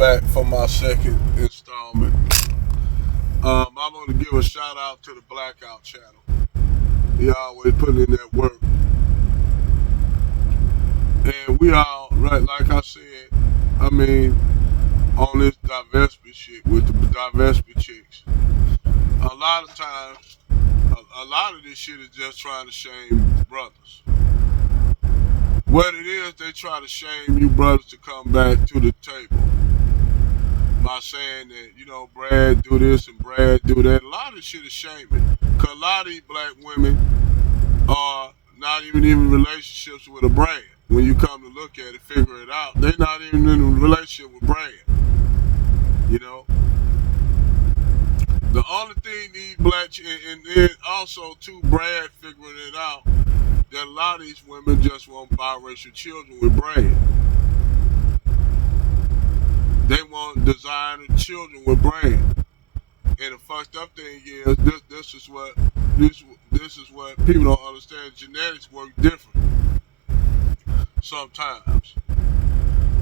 back for my second installment. I want to give a shout out to the Blackout channel. He always put in that work. And we all, right, like I said, I mean, on this divestment shit with the divestment chicks. A lot of times, a lot of this shit is just trying to shame brothers. What it is, they try to shame you brothers to come back to the table by saying that, Brad do this and Brad do that. A lot of this shit is shaming. Because a lot of these black women are not even in relationships with a Brad. When you come to look at it, figure it out, they're not even in a relationship with Brad. The only thing these and then also too, Brad figuring it out, that a lot of these women just want biracial children with Brad. They want designer children with Brad. And the fucked up thing is, this is what people don't understand. Genetics work different. Sometimes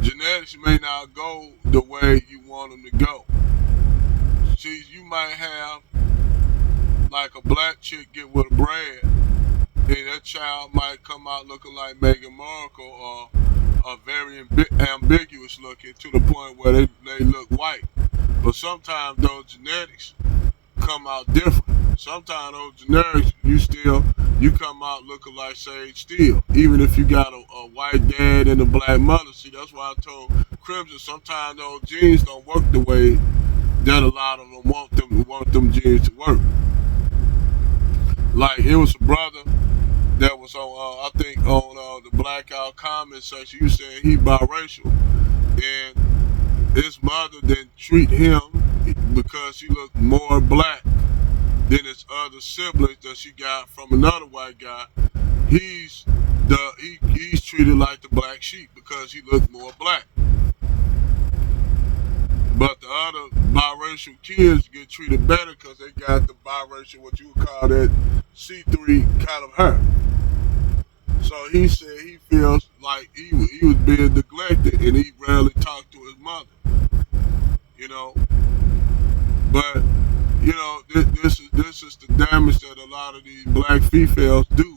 genetics may not go the way you want them to go. See, you might have like a black chick get with a Brad, and that child might come out looking like Meghan Markle or very ambiguous looking to the point where they look white. But sometimes those genetics come out different. Sometimes those genetics, you come out looking like Sage Steele, even if you got a white dad and a black mother. See, that's why I told Crimson sometimes those genes don't work the way that a lot of them want them genes to work. Like it was a brother that was on, I think on the Blackout comment section. You said he biracial, and his mother didn't treat him because he looked more black than his other siblings that she got from another white guy. He's treated like the black sheep because he looked more black. But the other biracial kids get treated better because they got the biracial, what you would call that C3 kind of hair. So he said he feels like he was being neglected and he rarely talked to his mother. But this is the damage that a lot of these black females do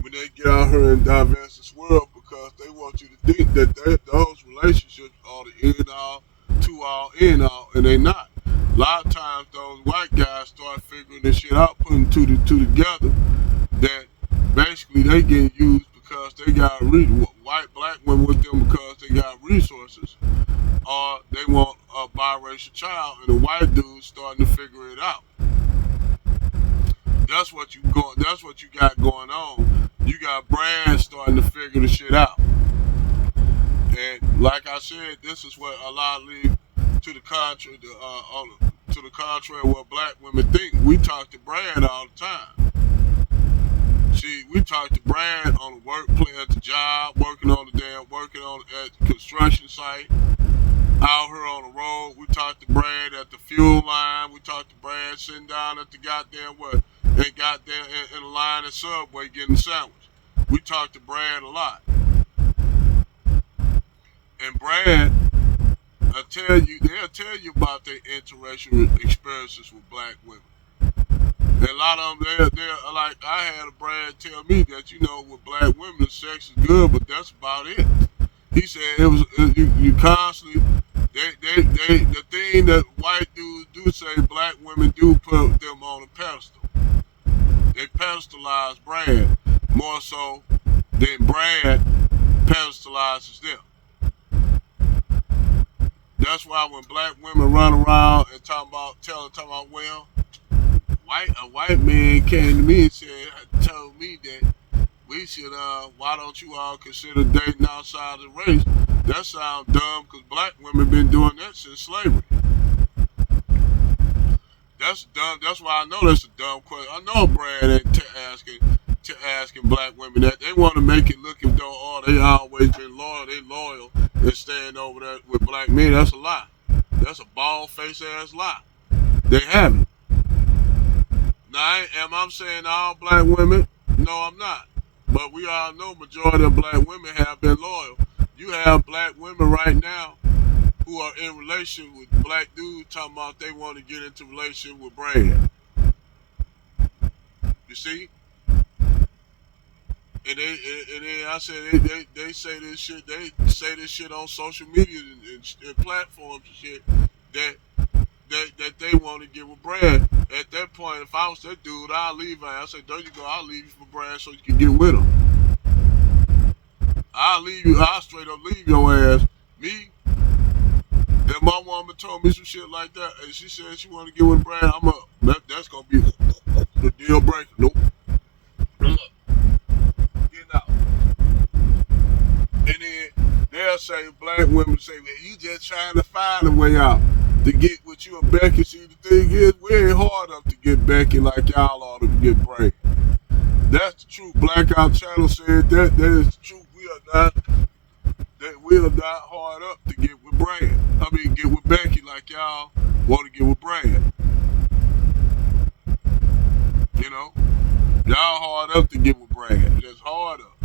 when they get out here and divest this world, because they want you to think that those relationships are the end all, to all, end all, and they not. A lot of times those white guys start figuring this shit out, putting two together, that basically they get used because they got white black women with them because they got resources, or they want a biracial child, and the white dude's starting to figure it out. That's what you got going on. You got brands starting to figure the shit out. And like I said, this is what a lot leave to the contrary, to the contrary of what black women think. We talk to Brad all the time. See, we talk to Brad on the workplace, at the job, working on at the construction site, out here on the road. We talk to Brad at the fuel line. We talk to Brad sitting down at the in the line at Subway getting a sandwich. We talk to Brad a lot. And Brad, they'll tell you about their interracial experiences with black women. And a lot of them, they're like, I had a Brad tell me that, with black women, the sex is good, but that's about it. He said you constantly, the thing that white dudes do say black women do put them on a pedestal. They pedestalize Brad more so than Brad pedestalizes them. That's why when black women run around and talking about, well, a white man came to me and told me that we should, why don't you all consider dating outside the race? That sounds dumb because black women been doing that since slavery. That's dumb. That's why I know that's a dumb question. I know Brad ain't asking black women that. They want to make it look as though, they always been loyal. They loyal and stand over there with black men. That's a lie. That's a bald-faced ass lie. They haven't. Now, am I saying all black women? No, I'm not. But we all know majority of black women have been loyal. You have black women right now who are in relation with black dudes talking about they want to get into relation with Brad. You see? And then I said they say this shit. They say this shit on social media and platforms and shit that that they want to get with Brad. At that point, if I was that dude, I'll leave. I said, there you go. I'll leave you for Brad so you can get with him. I'll leave you. I'll straight up leave your ass. Me. If my woman told me some shit like that, and she said she want to get with Brad, I'm up. That's gonna be the deal breaker. Nope. Look, get out. And then they'll say, black women say, well, he just trying to find a way out to get with you and Becky. See, the thing is, we ain't hard enough to get Becky like y'all ought to get Brad. That's the truth. Blackout Channel said that. That is the truth. We are not hard up to get with Brad. I mean, get with Becky like y'all want to get with Brad. You know? Y'all hard up to get with Brad. Just hard up.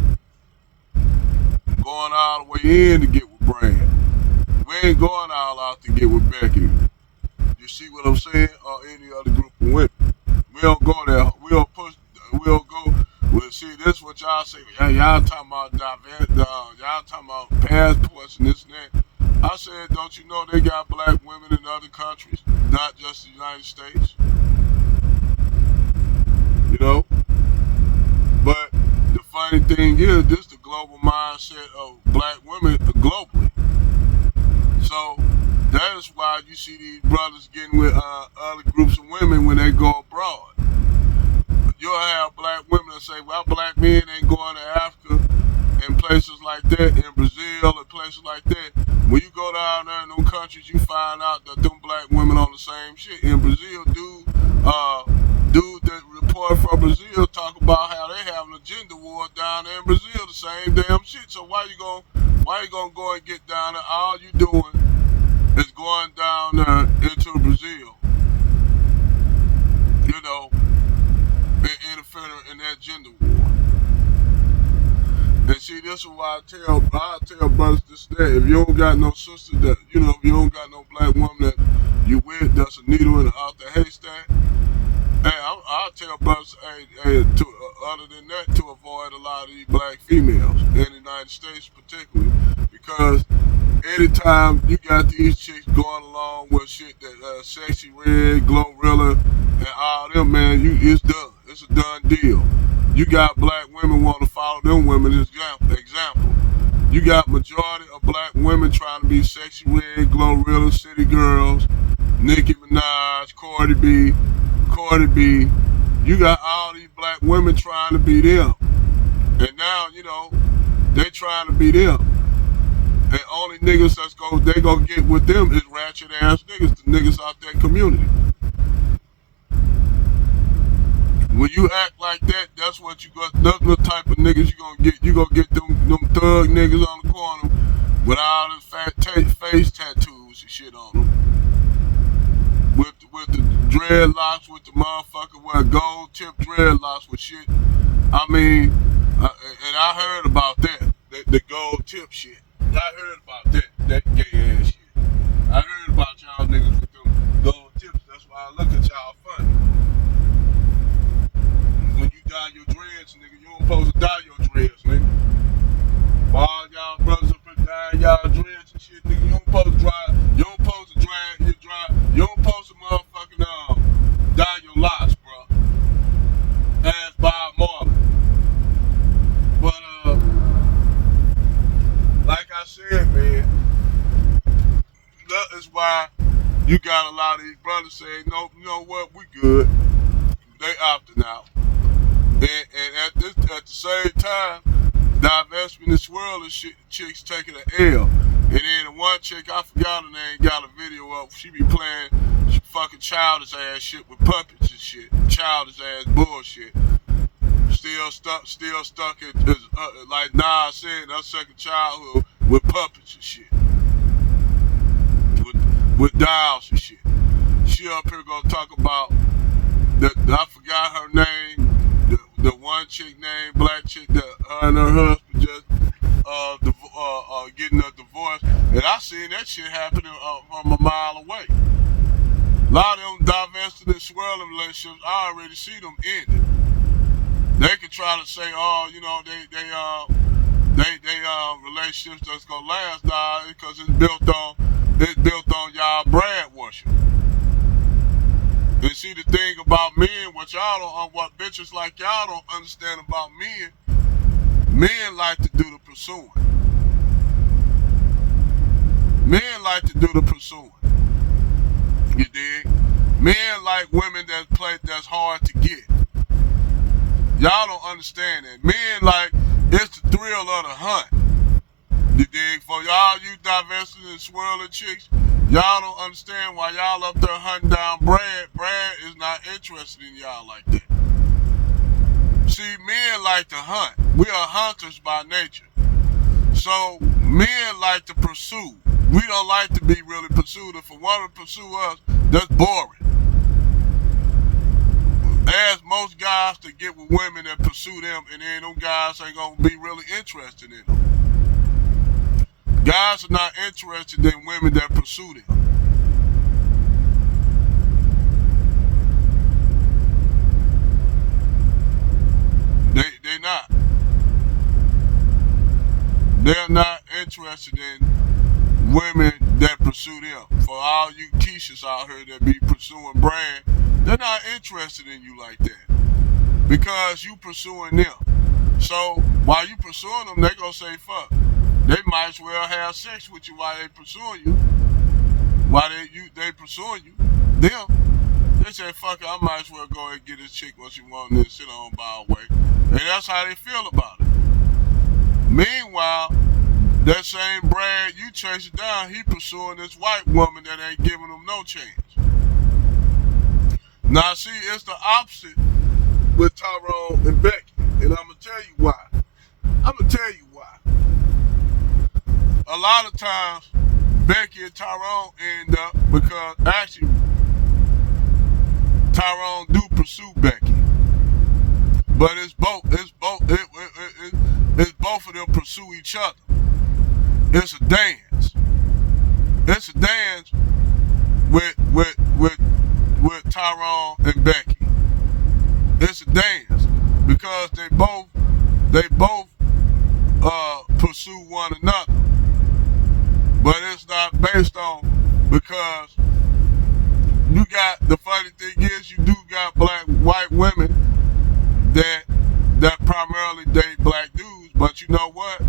Going all the way in to get with Brad. We ain't going all out to get with Becky. You see what I'm saying? Or any other group of women. We don't go there. We don't push. We don't go. Well, see, this is what y'all say. Yeah, y'all talking about y'all talking about passports and this and that. I said, don't you know they got black women in other countries, not just the United States? You know? But the funny thing is, this is the global mindset of black women globally. So that is why you see these brothers getting with other groups of women when they go abroad. You'll have black women that say, well, black men ain't going to Africa and places like that, in Brazil and places like that. When you go down there in them countries, you find out that them black women on the same shit. In Brazil, dude that report from Brazil talk about how they having a gender war down there in Brazil, the same damn shit. So why you gonna go and get down there? All you doing is going down there into Brazil, you know, interfering in that gender war. And see, this is why I tell brothers this and that. If you don't got no sister that, you know, if you don't got no black woman that you with that's a needle in the out the haystack, hey, I'll tell brothers, other than that, to avoid a lot of these black females in the United States particularly, because anytime you got these chicks going along with shit that Sexy Red, Glorilla, and all them, man, it's done. It's a done deal. You got black women want to follow them women as example. You got majority of black women trying to be Sexy Red, Glorilla, City Girls, Nicki Minaj, Cardi B. You got all these black women trying to be them. And now, you know, they trying to be them. And only niggas they gonna get with them is ratchet ass niggas, the niggas out that community. When you act like that, that's what you got. That's the type of niggas you gonna get. You gonna get them thug niggas on the corner with all this fat face tattoos and shit on them. With the dreadlocks, with the motherfucker with gold tip dreadlocks with shit. I mean, and I heard about that, the gold tip shit. I heard about that gay ass shit. I heard about y'all niggas with them gold tips. That's why I look at y'all funny. When you dye your dreads, nigga, you don't supposed to dye your dreads, nigga. All y'all brothers up and dyeing y'all dreads and shit, nigga, you don't supposed to motherfucking dye your locks, bro. Ask Bob Marley. But like I said, man, that is why you got a lot of these brothers saying, no, you know what, we good. They opting out. And at the same time, divestment and swirl and shit, chicks taking an L. And then the one chick, I forgot her name, got a video up. She be playing fucking childish ass shit with puppets and shit. Childish ass bullshit. Still stuck in, like Nas said, her second childhood with puppets and shit. With dolls and shit. She up here gonna talk about, I forgot her name, the one chick named black chick that her and her husband just getting a divorce, and I seen that shit happening from a mile away. A lot of them divested and swirling relationships, I already see them ending. They could try to say, oh, you know, they relationships that's gonna last, nah, because it's built on y'all brand worship. And see the thing about men, what bitches like y'all don't understand about men like to do the pursuing. Men like to do the pursuing. You dig? Men like women that's hard to get. Y'all don't understand that. Men like, it's the thrill of the hunt. You dig? For y'all, you divested and swirling chicks, y'all don't understand why y'all up there hunting down Brad. Brad is not interested in y'all like that. See, men like to hunt. We are hunters by nature. So, men like to pursue. We don't like to be really pursued. If a woman pursue us, that's boring. Ask most guys to get with women that pursue them, and then them guys ain't gonna be really interested in them. Guys are not interested in women that pursue them. They're not. They're not interested in women that pursue them. For all you Keishas out here that be pursuing brand, they're not interested in you like that. Because you pursuing them. So while you pursuing them, they gonna say fuck. They might as well have sex with you while they pursuing you. While they pursuing you. Them, they say fuck it, I might as well go ahead and get this chick what she want and then sit on by the way. And that's how they feel about it. Meanwhile, that same Brad you chase it down, he pursuing this white woman that ain't giving him no chance. Now see, it's the opposite with Tyrone and Becky. And I'm going to tell you why. A lot of times, Becky and Tyrone end up because actually Tyrone do pursue Becky. But it's both of them pursue each other. It's a dance. It's a dance with Tyrone and Becky. It's a dance because they both pursue one another. But it's not based on because you got the funny thing is you do got white women that primarily date black dudes, but you know what?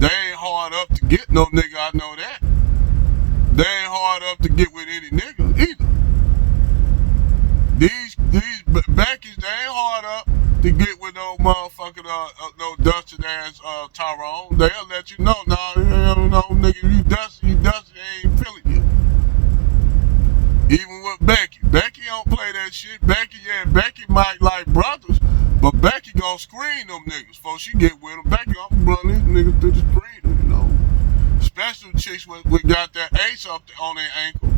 They ain't hard up to get no nigga, I know that. They ain't hard up to get with any nigga either. These Becky's, they ain't hard up to get with no motherfucking no dusted ass Tyrone. They'll let you know, nah, no nigga, you dusty, ain't feeling you. Even with Becky don't play that shit. Becky might like brothers, but Becky gonna screen them niggas before she get with them. Becky gonna run these niggas through the screen, you know. Especially chicks with got that ace up on their ankle.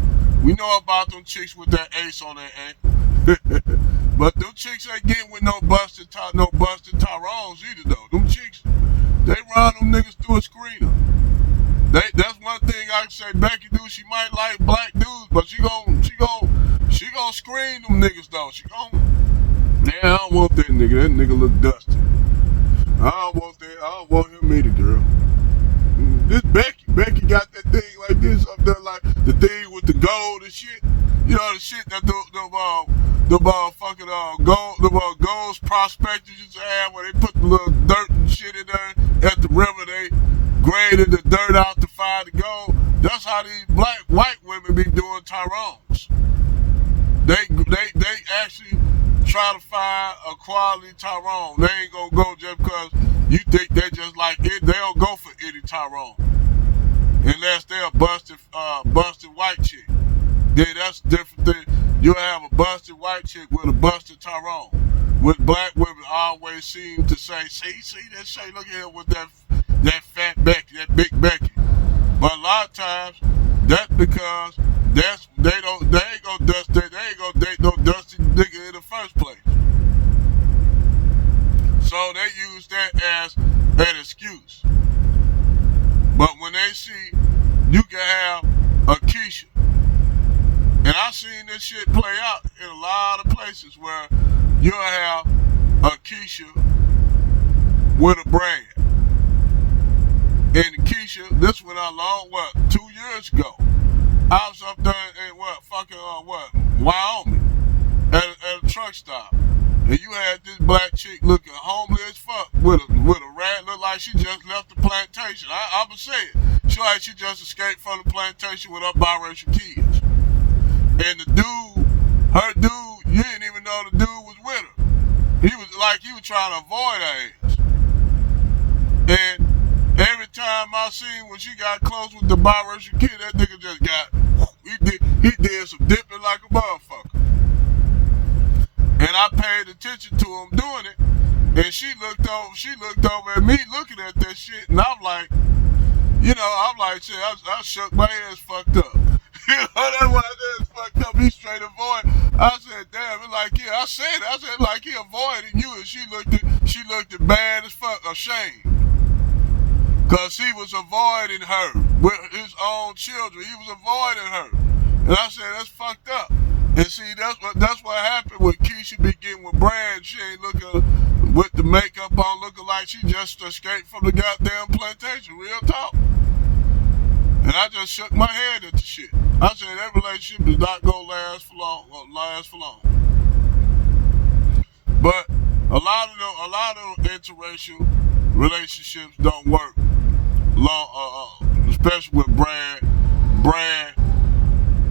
We know about them chicks with that ace on their ankle. But them chicks ain't getting with no busted Tyrones either though. Them chicks, they run them niggas through a screener. That's one thing I can say Becky do. She might like black dudes, but she gon' screen them niggas though. She gon'. Yeah, I don't want that nigga. That nigga look dusty. I don't want him either, girl. This Becky got that thing like this up there, like the thing with the gold and shit. You know the shit that the fucking gold prospectors used to have, where they put the little dirt and shit in there at the river. They graded the dirt out to find the gold. That's how these white women be doing Tyrones. They actually try to find a quality Tyrone. They ain't gonna go just because you think they just like it. They don't go for any Tyrone unless they're a busted white chick. Then that's a different thing. You'll have a busted white chick with a busted Tyrone. With black women always seem to say, see that shit, look at her with that fat Becky, that big Becky. But a lot of times, that's because they ain't gonna date no dusty nigga in the first place. So they use that as an excuse. But when they see you can have a Keisha, and I seen this shit play out in a lot of places where you'll have a Keisha with a Brad. And the Keisha, this went out long, 2 years ago. I was up there in Wyoming, at a truck stop. And you had this black chick looking homely as fuck with a rat, looked like she just left the plantation. I'ma say it. She like she just escaped from the plantation with her biracial kids. And the dude, her dude, you didn't even know the dude was with her. He was trying to avoid her ass. And every time I seen when she got close with the biracial kid, that nigga just he did some dipping like a motherfucker. And I paid attention to him doing it. And she looked over at me looking at that shit, and I'm like, shit, I shook my ass fucked up. That's why I just fucked up. He straight avoid. I said, damn, it's like I said like he avoided you, and she looked at bad as fuck, ashamed. Cause he was avoiding her with his own children. He was avoiding her. And I said, that's fucked up. And see, that's what happened with Keisha be getting with Brad. She ain't looking with the makeup on, looking like she just escaped from the goddamn plantation. Real talk. And I just shook my head at the shit. I said that relationship is not gonna last for long. But a lot of interracial relationships don't work long, especially with Brad,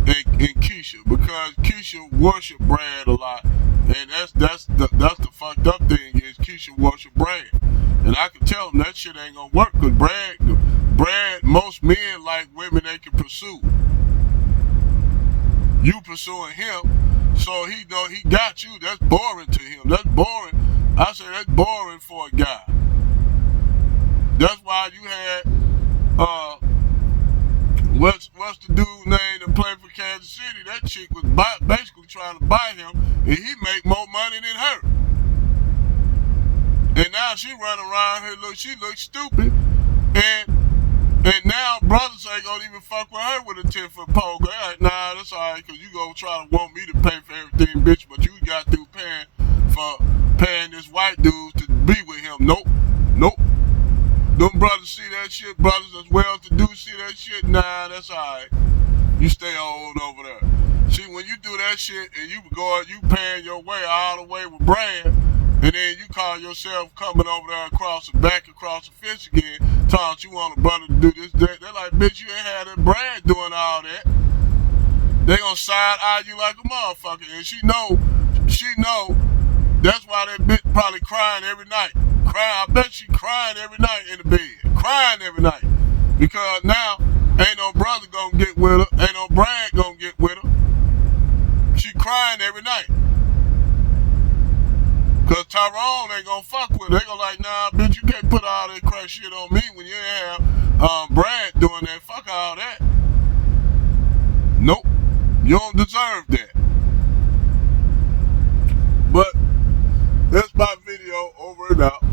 and Keisha, because Keisha worship Brad a lot, and that's the fucked up thing is Keisha worship Brad, and I can tell him that shit ain't gonna work, cause Brad, most men like women they can pursue. You pursuing him, so he know he got you. That's boring to him. That's boring. I say that's boring for a guy. That's why you had what's the dude name that played for Kansas City? That chick was basically trying to buy him, and he make more money than her. And now she running around here, she looks stupid, and now brothers ain't gonna even fuck with her with a 10-foot pole. Like, nah, that's alright, cause you gonna try to want me to pay for everything, bitch, but you got through paying this white dude to be with him. Nope. Them brothers see that shit, brothers as well to do see that shit, nah, that's alright. You stay old over there. See, when you do that shit and you paying your way all the way with Brad, and then you call yourself coming over there across the fence again, talking you want a brother to do this, that. They're like, bitch, you ain't had that Brad doing all that. They gonna side eye you like a motherfucker, and she know, that's why that bitch probably crying every night. I bet she crying every night in the bed. Crying every night. Because now, ain't no brother gonna get with her. Ain't no Brad gonna get with her. She crying every night. Because Tyrone ain't gonna fuck with her. They gonna like, nah, bitch, you can't put all that crack shit on me when you ain't have Brad doing that. Fuck all that. Nope. You don't deserve that. But that's my video over and out.